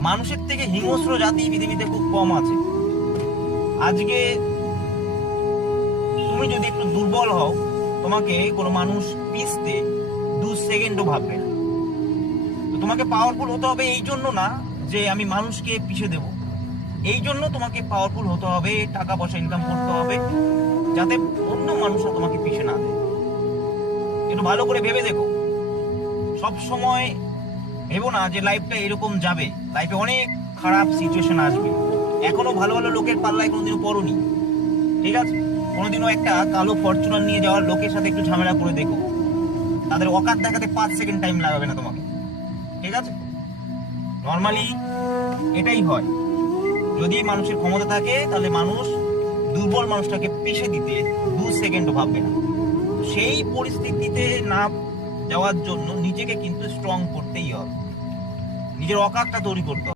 মানুষের থেকে হিংস্র জাতি পৃথিবীতে খুব কম আছে। আজকে তুমি যদি একটু দুর্বল হও, তোমাকে কোনো মানুষ পিষতে 2 সেকেন্ডও ভাববে না। তো তোমাকে পাওয়ারফুল হতে হবে এই জন্য না যে আমি মানুষকে পিষে দেব, এই জন্য তোমাকে পাওয়ারফুল হতে হবে, টাকা পয়সা ইনকাম করতে হবে, যাতে অন্য মানুষরা তোমাকে পিষে না দেয়। একটু ভালো করে ভেবে দেখো। সব সময় ভেবো না যে লাইফটা এরকম যাবে। লাইফে অনেক খারাপ সিচুয়েশন আসবে। এখনো ভালো ভালো লোকের পাল্লায় কোনোদিনও পড়োনি, ঠিক আছে? কোনোদিনও একটা কালো ফরচুনার নিয়ে যাওয়ার লোকের সাথে একটু ঝামেলা করে দেখো, তাদের অকাত দেখাতে 5 সেকেন্ড টাইম লাগাবে না তোমাকে, ঠিক আছে? নর্মালি এটাই হয়। যদি মানুষের ক্ষমতা থাকে তাহলে মানুষ দুর্বল মানুষটাকে পিষে দিতে 2 সেকেন্ডও ভাববে না। সেই পরিস্থিতিতে না যাওয়ার জন্য নিজেকে কিন্তু স্ট্রং করতেই হবে, নিজের অকাতটা তৈরি করতে হবে।